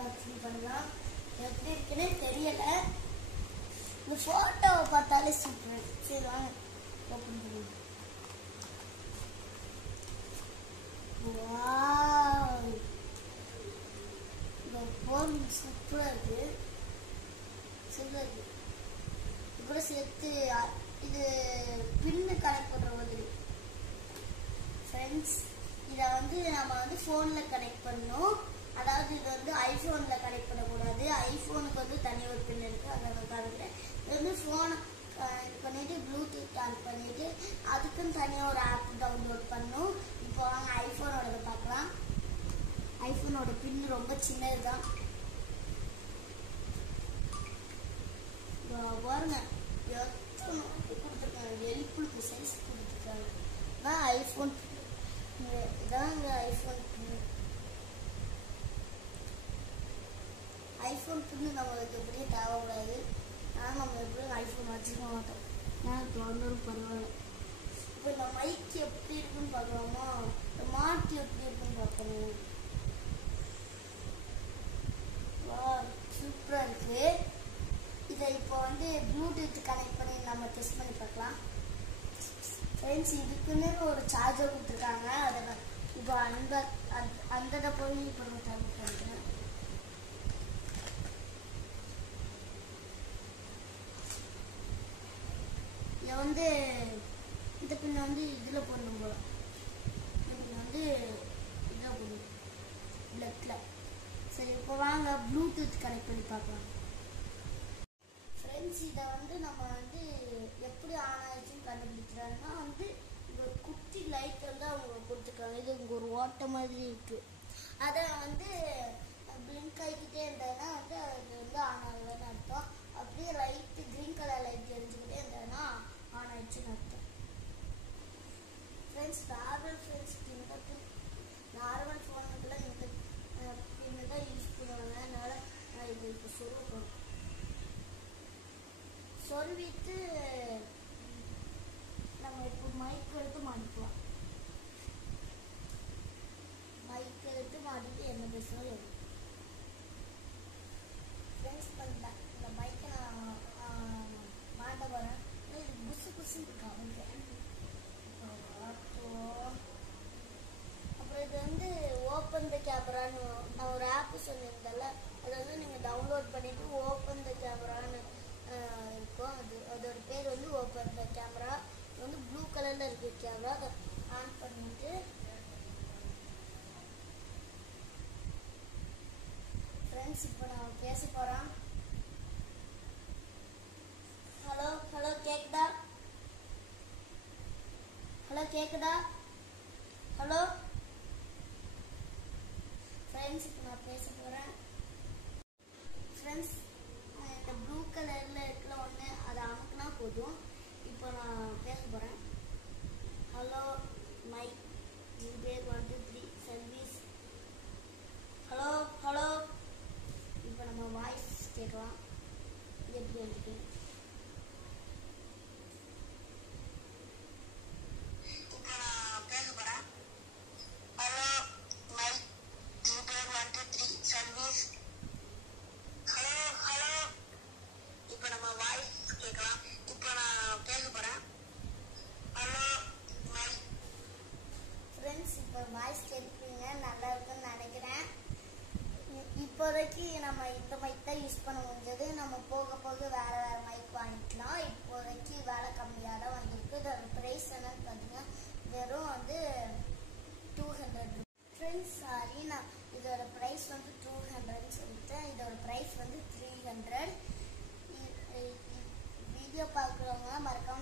Unboxing பண்ணலாம். எப்படி இருக்குன்னு தெரியல. இந்த போட்டோவை பார்த்தாலே சூப்பர். சரி வாங்க ஓப்பன் பண்ணுவோம். வாவ், இந்த போன் சூப்பரா இருக்கு. சூப்பரா இருக்கு. கூட சேர்த்து இது பின்னு கனெக்ட் பண்ற மாதிரி. ஃப்ரெண்ட்ஸ், இதை நம்ம ஃபோன்ல கனெக்ட் பண்ணணும். அதாவது இது ஐபோன்ல கனெக்ட் பண்ணக்கூடாது. ஐபோனுக்கு தனி ஒரு பின் இருக்கு. அதை இது ஃபோன் இது பண்ணிட்டு ப்ளூடூத் ஆன் பண்ணிட்டு அதுக்குன்னு தனியாக ஒரு ஆப் டவுன்லோட் பண்ணணும். இப்போ வாங்க ஐபோனோட பார்க்கலாம். ஐபோனோட பின் ரொம்ப சின்னது தான். பாருங்க எத்தனை கொடுத்துருக்காங்க. எலிப்புளுக்கு சைஸ் கொடுத்துருக்காங்க. தான் ஐபோன் இதாங்க ஐபோன் பின்னு. ஐபோன் பின்னு நம்மளுக்கு எப்படியே தேவைப்படாது. ஆனால் நம்ம எப்படியும் ஐபோன் வச்சுக்க மாட்டோம். ஏன்னா தொடர்ந்தாலும் பரவாயில்ல. இப்போ இந்த மைக் எப்படி இருக்குன்னு பார்க்கலாமா? இந்த மாட்டி எப்படி இருக்குன்னு பார்க்கணும். சூப்பராக இருக்கு. இதை இப்போ ப்ளூடூத் கனெக்ட் பண்ணி நம்ம டெஸ்ட் பண்ணி பார்க்கலாம். ஃப்ரெண்ட்ஸ், இதுக்குன்னு ஒரு சார்ஜர் கொடுத்துருக்காங்க. அதை இப்போ அந்த போய் இப்போ நம்ம டர்ன் பண்ணிக்கிறேன். இதில் இந்த பின்ன இதில் போடணும் போல. இந்த இதில் போடணும் லெஃப்டில். சரி, இப்போ வாங்க ப்ளூடூத் கனெக்ட் பண்ணி பார்க்கலாம். ஃப்ரெண்ட்ஸ், இதை நம்ம எப்படி ஆன் ஆயிடுச்சுன்னு கண்டுபிடிக்கிறாங்கன்னா ஒரு குட்டி லைட் அவங்க கொடுத்துருக்காங்க. இது இங்கே ஒரு ஓட்ட மாதிரி இருக்கு. அதை பிளிங்க் ஆகிக்கிட்டே இருந்ததுன்னா அது ஆன் ஆகுதுன்னு அர்த்தம். அப்படியே லைட்டு கிரீன் கலர் லைட் எரிஞ்சுக்கிட்டே இருந்ததுன்னா ஆன் ஆயிடுச்சுன்னு அர்த்தம். ஃப்ரெண்ட்ஸ், நார்மல் ஃபோனுக்குலாம் இந்த பின்னு தான் யூஸ் பண்ணுவாங்க. அதனால நான் இது இப்போ சொல்லுவேன். சொல்லிட்டு நம்ம இப்போ மைக் எடுத்து மாட்டிக்கலாம். மைக் எடுத்து மாட்டிட்டு என்ன பேசுகிறோம். ஃப்ரெண்ட்ஸ், பண்ணல இந்த மைக்கை நான் மாட்ட போகிறேன். இது புசு புசுன்னு இருக்கா அவங்க. அப்புறம் இது ஓப்பன் த கேமரான்னு நான் ஒரு ஆப் சொல்லியிருந்தேன்ல. அதை நீங்கள் டவுன்லோட் பண்ணிவிட்டு ஓப்பன் த கேமரான்னு இருக்கும். அதோட பேர் ஓப்பன் த கேமரா. ப்ளூ கலர்ல இருக்கு கேமரா. அதை ஆன் பண்ணிட்டு ஃப்ரெண்ட்ஸ், இப்போ நான் பேச போறேன். ஹலோ ஹலோ கேக்குதா? ஹலோ கேக்குதா? ஹலோ ஃப்ரெண்ட்ஸ், இப்போ நான் பேச போறேன். ஃப்ரெண்ட்ஸ், இந்த ப்ளூ கலர்ல இருக்கிற ஒன்று அதை அமுக்குனா போதும். இப்போ நான் பேச போகிறேன். ஹலோ மைக், பேர் 1 2 3 சர்வீஸ். Hello hello. இப்போ நம்ம வாய்ஸ் கேட்கலாம். எப்படி இருக்கு? இப்போ நான் பேச போகிறேன். ஹலோ மைக், பேர் 1 2 3 சர்வீஸ். Hello hello. இப்போ நம்ம வாய்ஸ் கேட்கலாம். இப்போ நான் பேச போகிறேன். Hello mic. ஃப்ரெண்ட்ஸ், இப்போ வாய்ஸ் கேட்குறீங்க. நல்லா இருக்குன்னு நினைக்கிறேன். இப்போதைக்கு நம்ம இந்த மைக் தான் யூஸ் பண்ண முடிஞ்சது. நம்ம போக போக வேறு வேறு மைக் வாங்கிக்கலாம். இப்போதைக்கு விலை கம்மியாக தான் வாங்கியிருக்கு. இதோட ப்ரைஸ் என்னன்னு பார்த்தீங்கன்னா வெறும் 200. ஃப்ரெண்ட்ஸ், சாரி, நான் இதோட ப்ரைஸ் 200 சொல்லிட்டேன். இதோட ப்ரைஸ் 300. வீடியோ பார்க்குறவங்க மறக்காம